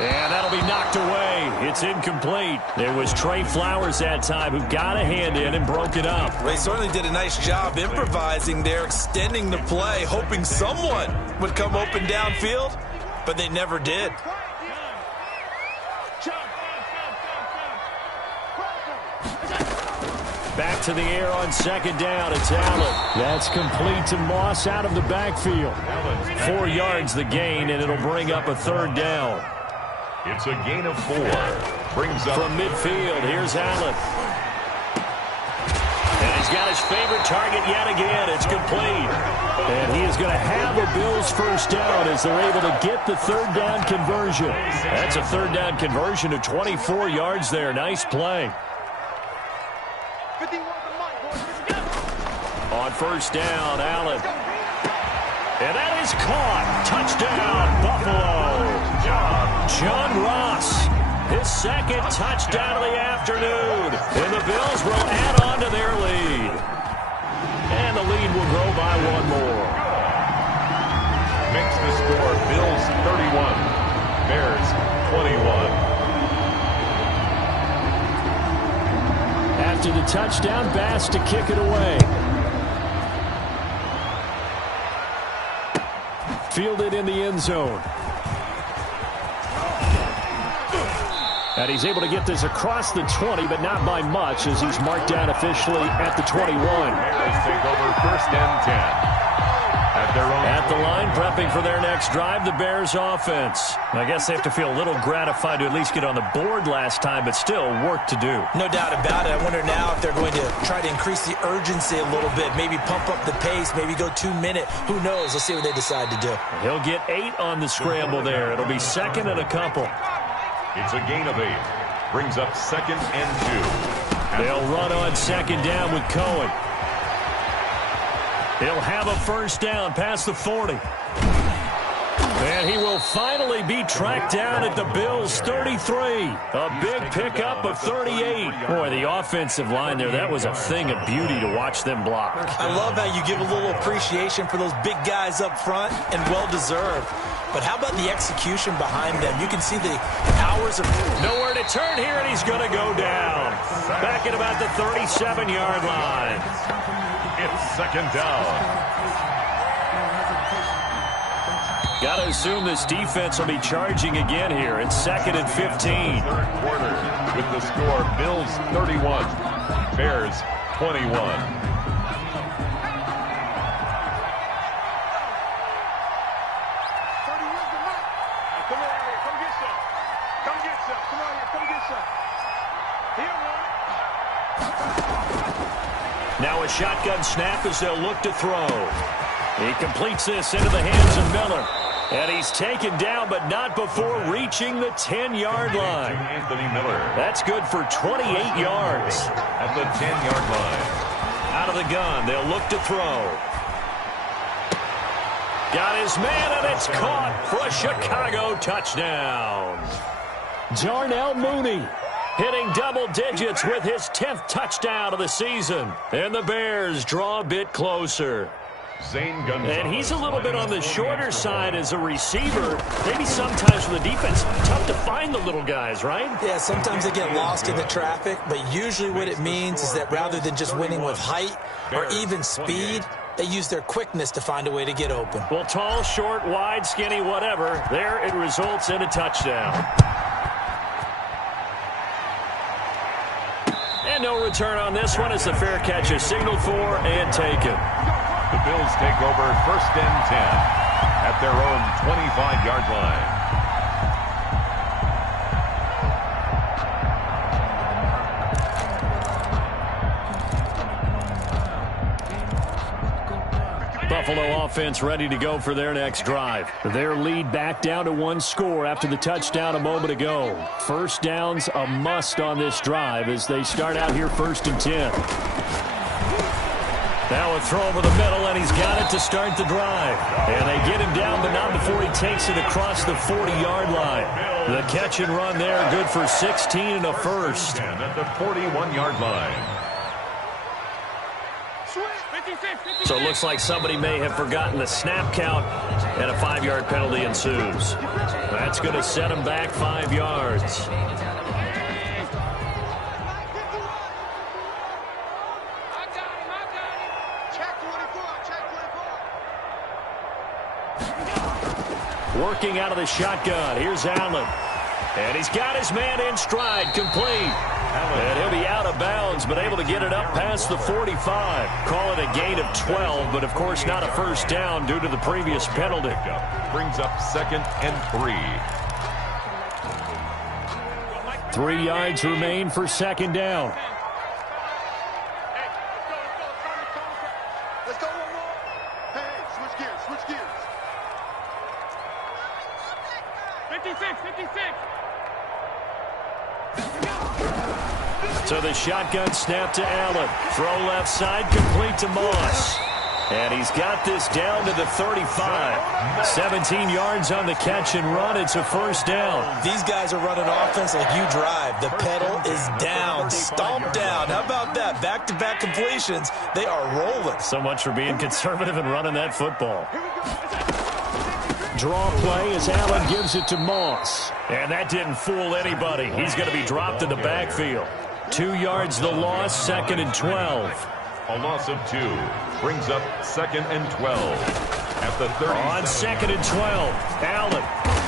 And that'll be knocked away. It's incomplete. It was Trey Flowers that time who got a hand in and broke it up. They certainly did a nice job improvising there, extending the play, hoping someone would come open downfield, but they never did. Back to the air on 2nd down. It's Allen. That's complete to Moss out of the backfield. 4 yards the gain, and it'll bring up a 3rd down. It's a gain of 4. Brings up from midfield. Here's Allen. And he's got his favorite target yet again. It's complete. And he is going to have a Bills first down as they're able to get the 3rd down conversion. That's a 3rd down conversion of 24 yards there. Nice play. 51 to Mike. On first down, Allen. And that is caught. Touchdown, Buffalo. John Ross, his second touchdown of the afternoon. And the Bills will add on to their lead. And the lead will grow by one more. Makes the score Bills 31, Bears 21. After the touchdown, Bass to kick it away. Fielded in the end zone. And he's able to get this across the 20, but not by much, as he's marked down officially at the 21. Bears take over first and 10. At the line, prepping for their next drive, the Bears offense. I guess they have to feel a little gratified to at least get on the board last time, but still work to do. No doubt about it. I wonder now if they're going to try to increase the urgency a little bit, maybe pump up the pace, maybe go 2-minute. Who knows? Let's see what they decide to do. He'll get 8 on the scramble there. It'll be second and a couple. It's a gain of 8. Brings up second and 2. They'll run on second down with Cohen. He'll have a first down past the 40. And he will finally be tracked down at the Bills' 33. A big pickup of 38. Boy, the offensive line there, that was a thing of beauty to watch them block. I love how you give a little appreciation for those big guys up front, and well-deserved. But how about the execution behind them? You can see the hours of... Nowhere to turn here, and he's going to go down. Back at about the 37-yard line. It's second down. Got to assume this defense will be charging again here. It's second and 15. Third quarter with the score Bills 31, Bears 21. Now a shotgun snap as they'll look to throw. He completes this into the hands of Miller. And he's taken down, but not before reaching the 10-yard line. Anthony Miller. That's good for 28 yards. At the 10-yard line. Out of the gun, they'll look to throw. Got his man, and it's caught for a Chicago touchdown. Darnell Mooney hitting double digits with his 10th touchdown of the season. And the Bears draw a bit closer. And he's a little bit on the shorter side as a receiver. Maybe sometimes for the defense, tough to find the little guys, right? Yeah, sometimes they get lost in the traffic, but usually what it means is that rather than just winning with height or even speed, they use their quickness to find a way to get open. Well, tall, short, wide, skinny, whatever, there it results in a touchdown. And no return on this one as the fair catch is signaled for and taken. The Bills take over first and 10 at their own 25-yard line. Buffalo offense ready to go for their next drive. Their lead back down to 1 score after the touchdown a moment ago. First down's a must on this drive as they start out here first and 10. Now a throw over the middle, and he's got it to start the drive. And they get him down, but not before he takes it across the 40-yard line. The catch and run there, good for 16 and a first. And at the 41-yard line. So it looks like somebody may have forgotten the snap count, and a 5-yard penalty ensues. That's going to set him back 5 yards. Working out of the shotgun. Here's Allen. And he's got his man in stride, complete. And he'll be out of bounds, but able to get it up past the 45. Call it a gain of 12, but of course not a first down due to the previous penalty. Brings up second and 3. 3 yards remain for second down. Let's go one more. Hey, switch gears, switch gears. 56. So the shotgun snap to Allen. Throw left side, complete to Moss. And he's got this down to the 35. 17 yards on the catch and run. It's a first down. These guys are running offense like you drive. The pedal is down, stomped down. How about that? Back-to-back completions. They are rolling. So much for being conservative and running that football. Draw play as Allen gives it to Moss. And that didn't fool anybody. He's going to be dropped in the backfield. 2 yards the loss, 2nd and 12. A loss of 2 brings up 2nd and 12 at the 30. On 2nd and 12, Allen.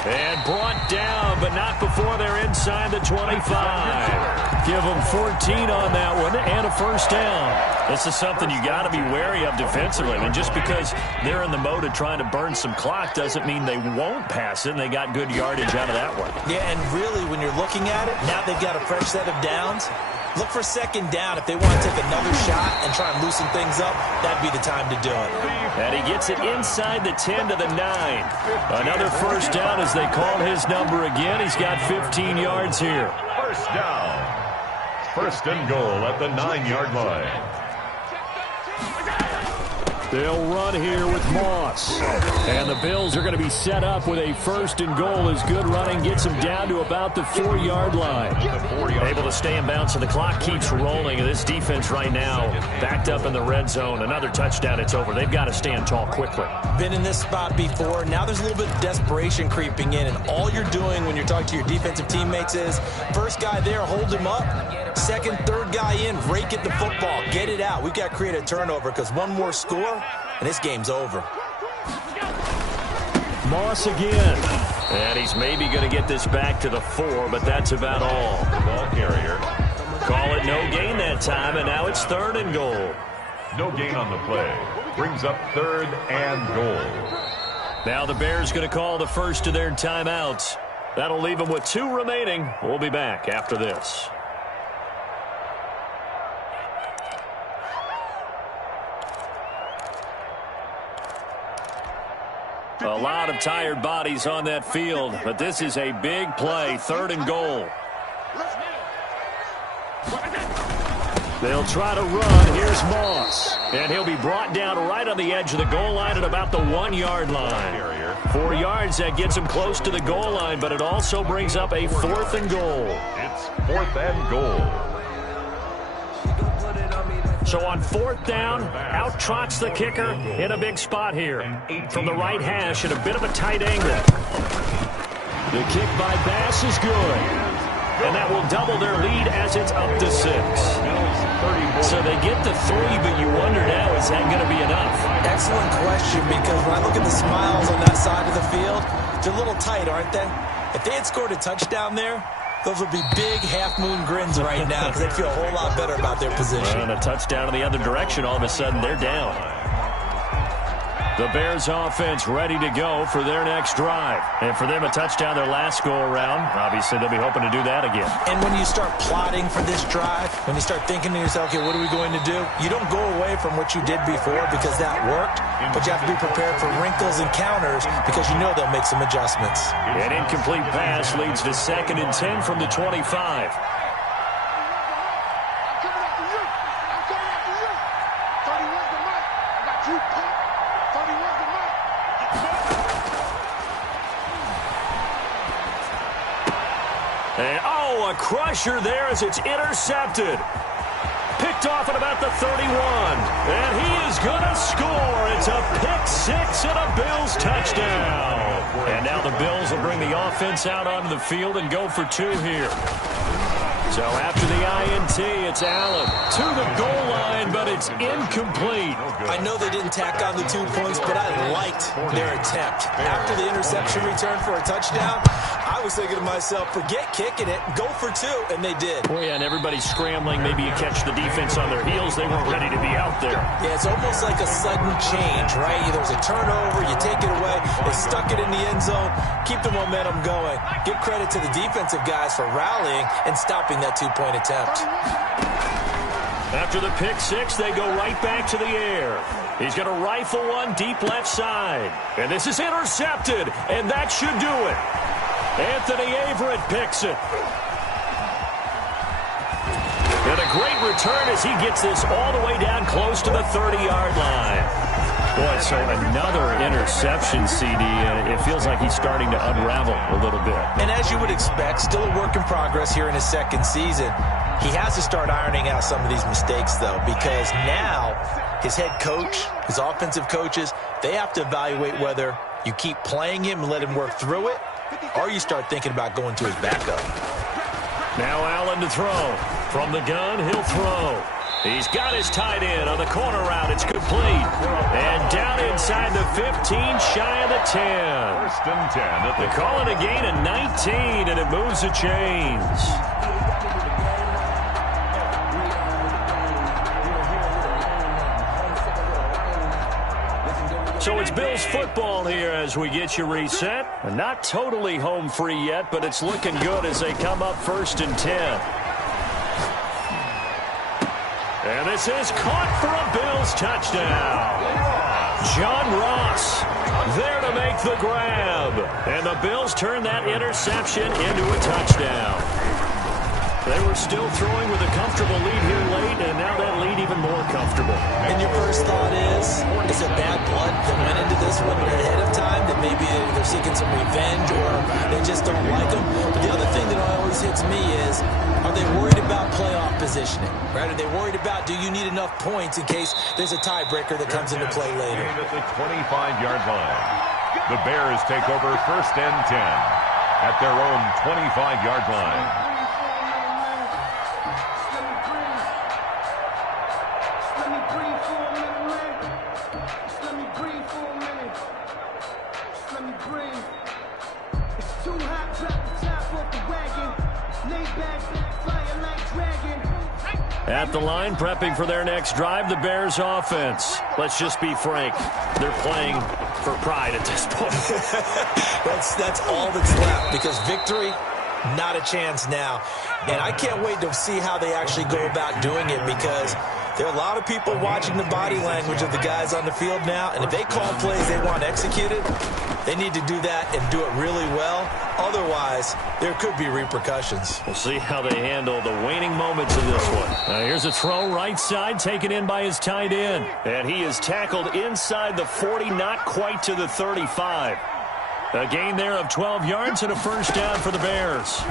And brought down, but not before they're inside the 25. Give them 14 on that one and a first down. This is something you got to be wary of defensively. And just because they're in the mode of trying to burn some clock doesn't mean they won't pass it. And they got good yardage out of that one. Yeah, and really, when you're looking at it, now they've got a fresh set of downs. Look for 2nd down. If they want to take another shot and try and loosen things up, that'd be the time to do it. And he gets it inside the 10 to the 9. Another first down as they call his number again. He's got 15 yards here. First down. 1st and goal at the 9-yard line. They'll run here with Moss. And the Bills are going to be set up with a 1st and goal as good running gets them down to about the 4-yard line. Able to stay in bounds, and the clock keeps rolling. And this defense right now backed up in the red zone. Another touchdown, it's over. They've got to stand tall quickly. Been in this spot before. Now there's a little bit of desperation creeping in. And all you're doing when you're talking to your defensive teammates is, first guy there, hold him up. 2nd, 3rd guy in, rake at the football. Get it out. We've got to create a turnover because one more score, and this game's over. Moss again. And he's maybe going to get this back to the 4, but that's about all. Ball carrier. Call it no gain that time, and now it's 3rd and goal. No gain on the play. Brings up 3rd and goal. Now the Bears going to call the first of their timeouts. That'll leave them with 2 remaining. We'll be back after this. A lot of tired bodies on that field, but this is a big play, 3rd and goal. They'll try to run. Here's Moss. And he'll be brought down right on the edge of the goal line at about the 1-yard line. 4 yards, that gets him close to the goal line, but it also brings up a 4th and goal. It's 4th and goal. So on 4th down, out trots the kicker in a big spot here. From the right hash at a bit of a tight angle. The kick by Bass is good. And that will double their lead as it's up to 6. So they get the 3, but you wonder now, is that going to be enough? Excellent question, because when I look at the smiles on that side of the field, they're a little tight, aren't they? If they had scored a touchdown there, those would be big half-moon grins right now because they'd feel a whole lot better about their position. And a touchdown in the other direction, all of a sudden they're down. The Bears offense ready to go for their next drive. And for them, a touchdown their last go-around. Obviously, they'll be hoping to do that again. And when you start plotting for this drive, when you start thinking to yourself, okay, what are we going to do? You don't go away from what you did before because that worked, but you have to be prepared for wrinkles and counters because you know they'll make some adjustments. An incomplete pass leads to 2nd and 10 from the 25. A crusher there as it's intercepted. Picked off at about the 31. And he is going to score. It's a pick 6 and a Bills touchdown. And now the Bills will bring the offense out onto the field and go for 2 here. So after the INT, it's Allen to the goal line, but it's incomplete. I know they didn't tack on the 2 points, but I liked their attempt. After the interception return for a touchdown, I was thinking to myself, forget kicking it, go for 2, and they did. Well, yeah, and everybody's scrambling. Maybe you catch the defense on their heels. They weren't ready to be out there. Yeah, it's almost like a sudden change, right? There's a turnover, you take it away, they stuck it in the end zone, keep the momentum going. Give credit to the defensive guys for rallying and stopping that 2-point attempt. After the pick 6, they go right back to the air. He's going to rifle one deep left side. And this is intercepted, and that should do it. Anthony Averett picks it. And a great return as he gets this all the way down close to the 30-yard line. Boy, so another interception, CD. It feels like he's starting to unravel a little bit. And as you would expect, still a work in progress here in his second season. He has to start ironing out some of these mistakes, though, because now his head coach, his offensive coaches, they have to evaluate whether you keep playing him and let him work through it, or you start thinking about going to his backup. Now Allen to throw. From the gun, he'll throw. He's got his tight end on the corner route. It's complete. And down inside the 15, shy of the 10. First and 10. They call it a gain of 19, and it moves the chains. So it's Bills football here as we get you reset. Not totally home free yet, but it's looking good as they come up first and 10. And this is caught for a Bills touchdown. John Ross there to make the grab. And the Bills turn that interception into a touchdown. They were still throwing with a comfortable lead here late, and now that lead even more comfortable. And your first thought is it bad blood that went into this one ahead of time, that maybe they're seeking some revenge or they just don't like them? But the other thing that always hits me is, are they worried about playoff positioning? Right? Are they worried about, do you need enough points in case there's a tiebreaker that comes into play later? At the 25-yard line. The Bears take over first and 10 at their own 25-yard line. At the line, prepping for their next drive, the Bears offense. Let's just be frank. They're playing for pride at this point. That's all that's left, because victory, not a chance now. And I can't wait to see how they actually go about doing it, because there are a lot of people watching the body language of the guys on the field now, and if they call plays they want executed, they need to do that and do it really well. Otherwise, there could be repercussions. We'll see how they handle the waning moments of this one. Here's a throw right side, taken in by his tight end. And he is tackled inside the 40, not quite to the 35. A gain there of 12 yards and a first down for the Bears.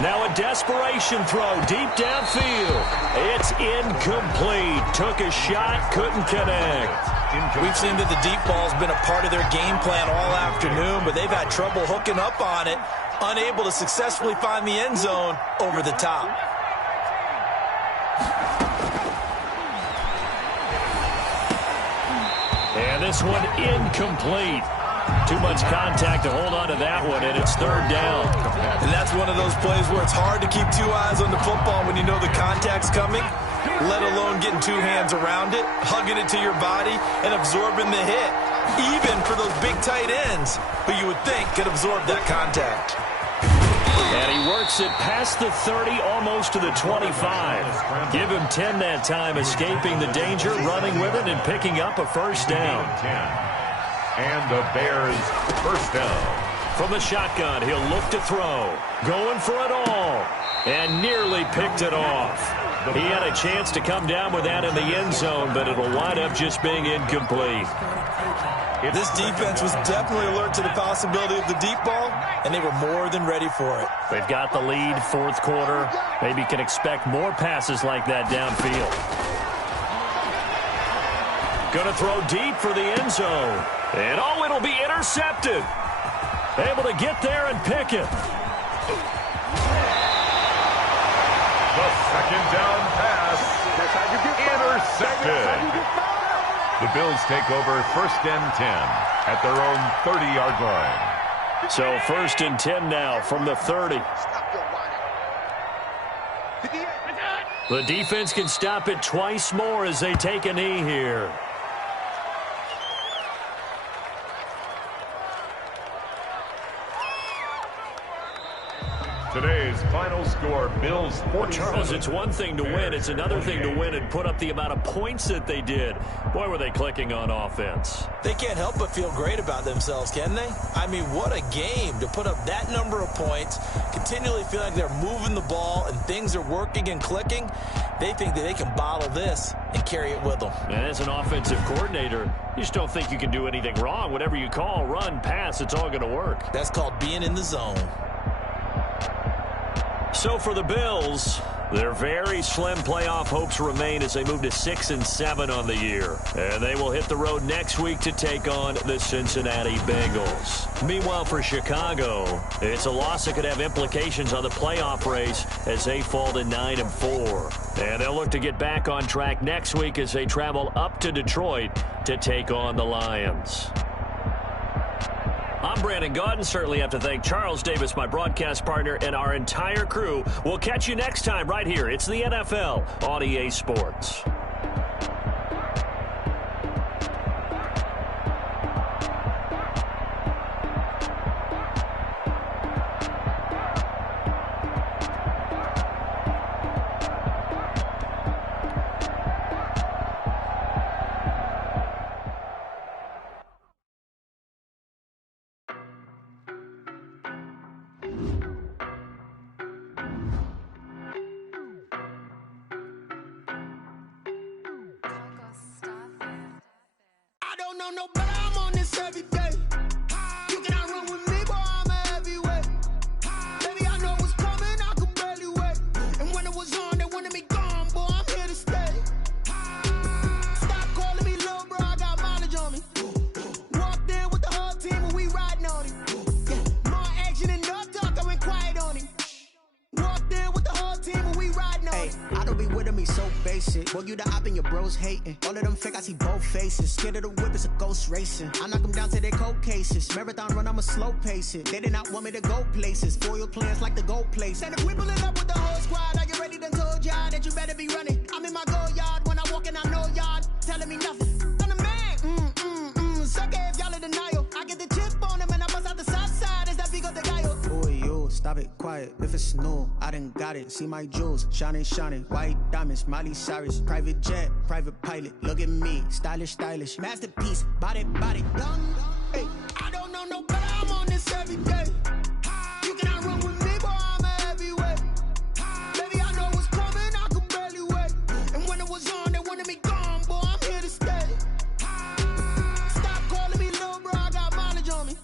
Now a desperation throw deep downfield. It's incomplete. Took a shot, couldn't connect. We've seen that the deep ball's been a part of their game plan all afternoon, but they've had trouble hooking up on it, unable to successfully find the end zone over the top. And this one incomplete. Too much contact to hold on to that one, and it's third down. And that's one of those plays where it's hard to keep two eyes on the football when you know the contact's coming, let alone getting two hands around it, hugging it to your body, and absorbing the hit, even for those big tight ends who you would think could absorb that contact. And he works it past the 30, almost to the 25. Give him 10 that time, escaping the danger, running with it, and picking up a first down. And the Bears first down. From the shotgun, he'll look to throw. Going for it all. And nearly picked it off. He had a chance to come down with that in the end zone, but it'll wind up just being incomplete. This defense was definitely alert to the possibility of the deep ball, and they were more than ready for it. They've got the lead, fourth quarter. Maybe can expect more passes like that downfield. Going to throw deep for the end zone. And, oh, it'll be intercepted. Able to get there and pick it. The second down pass. Intercepted. The Bills take over first and 10 at their own 30-yard line. So first and 10 now from the 30. The defense can stop it twice more as they take a knee here. Today's final score, Bills 47. Charles, it's one thing to win. It's another thing to win and put up the amount of points that they did. Boy, were they clicking on offense. They can't help but feel great about themselves, can they? I mean, what a game to put up that number of points, continually feel like they're moving the ball and things are working and clicking. They think that they can bottle this and carry it with them. And as an offensive coordinator, you just don't think you can do anything wrong. Whatever you call, run, pass, it's all going to work. That's called being in the zone. So for the Bills, their very slim playoff hopes remain as they move to 6-7 on the year. And they will hit the road next week to take on the Cincinnati Bengals. Meanwhile, for Chicago, it's a loss that could have implications on the playoff race as they fall to 9-4. And they'll look to get back on track next week as they travel up to Detroit to take on the Lions. I'm Brandon Gaudin. Certainly have to thank Charles Davis, my broadcast partner, and our entire crew. We'll catch you next time right here. It's the NFL on EA Sports. No, but I'm on this every day. You cannot run with me, boy, I'm a heavyweight. Baby, I know what's coming, I could barely wait. And when it was on, they wanted me gone, boy, I'm here to stay. Stop calling me little bro, I got mileage on me. Walked in with the whole team and we riding on him. Yeah, more action and no talk, I went quiet on him. Walked in with the whole team and we riding on him. I don't be with him, he's so basic. Boy, you the op and your bros hating. All of them fake, I see both faces. Scared of the whip, it's a ghost racing. I knock them down to their cold cases. Marathon run, I'ma slow pace it. They did not want me to go places. Foil plans like the gold place. And if we pulling up with the whole squad, are you ready? Done told y'all that you better be running. I'm in my go yard. When I walk in, I know y'all telling me nothing. I'm the man. Suck it if y'all in denial. I get the chip on them and I bust out the south side. Is that Vigo de Gallo? Boy, yo, stop it, quiet. If it's new, I done got it. See my jewels, shining, shining. White diamonds, Miley Cyrus. Private jet, private pilot. Look at me, stylish, stylish. Masterpiece, body, body. Done. Hey, I don't know no better, I'm on this every day. You cannot run with me, boy, I'm a heavyweight. Baby, I know what's coming, I could barely wait. And when it was on, they wanted me gone, boy, I'm here to stay. Stop calling me little bro, I got mileage on me.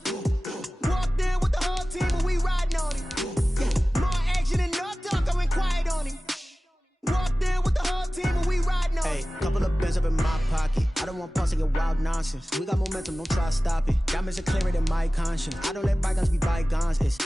Walked in with the whole team and we riding on him. Yeah, more action and no talk, I went quiet on him. Walked in with the whole team and we riding on him. Hey, couple of bands up in my pocket. I don't want pause to get wild nonsense. We got momentum, don't try to stop it. Diamonds are clearer than my conscience. I don't let bygones be bygones. It's